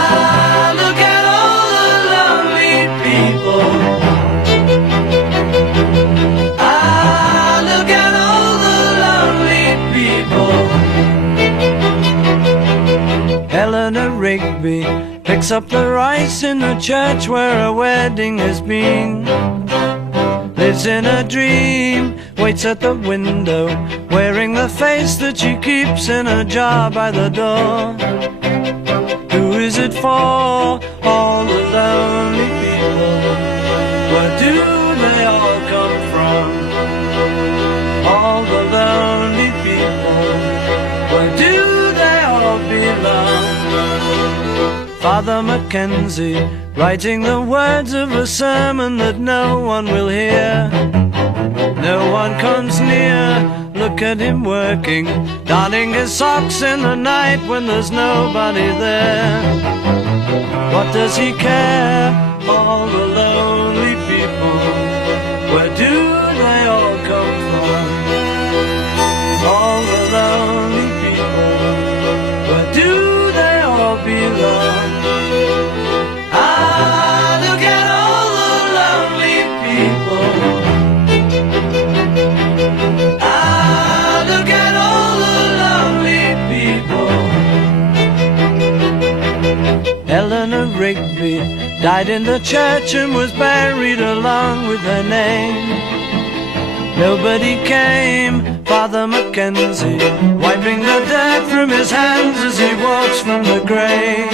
Ah, look at all the lonely people. Ah, look at all the lonely people. Eleanor Rigby picks up the rice in the church where a wedding has been. Lives in a dream, waits at the window, wearing the face that she keeps in a jar by the door. Who is it for? All the lonely people. Where do they all come from? All the lonely people. Where do they all belong? Father Mackenzie, writing the words of a sermon that no one will hear. No one comes near, look at him working, darning his socks in the night when there's nobody there. What does he care? All the lonely people. Where do they all come from? All the lonely people. Where do they all belong? Eleanor Rigby died in the church and was buried along with her name. Nobody came, Father Mackenzie, wiping the dirt from his hands as he walks from the grave.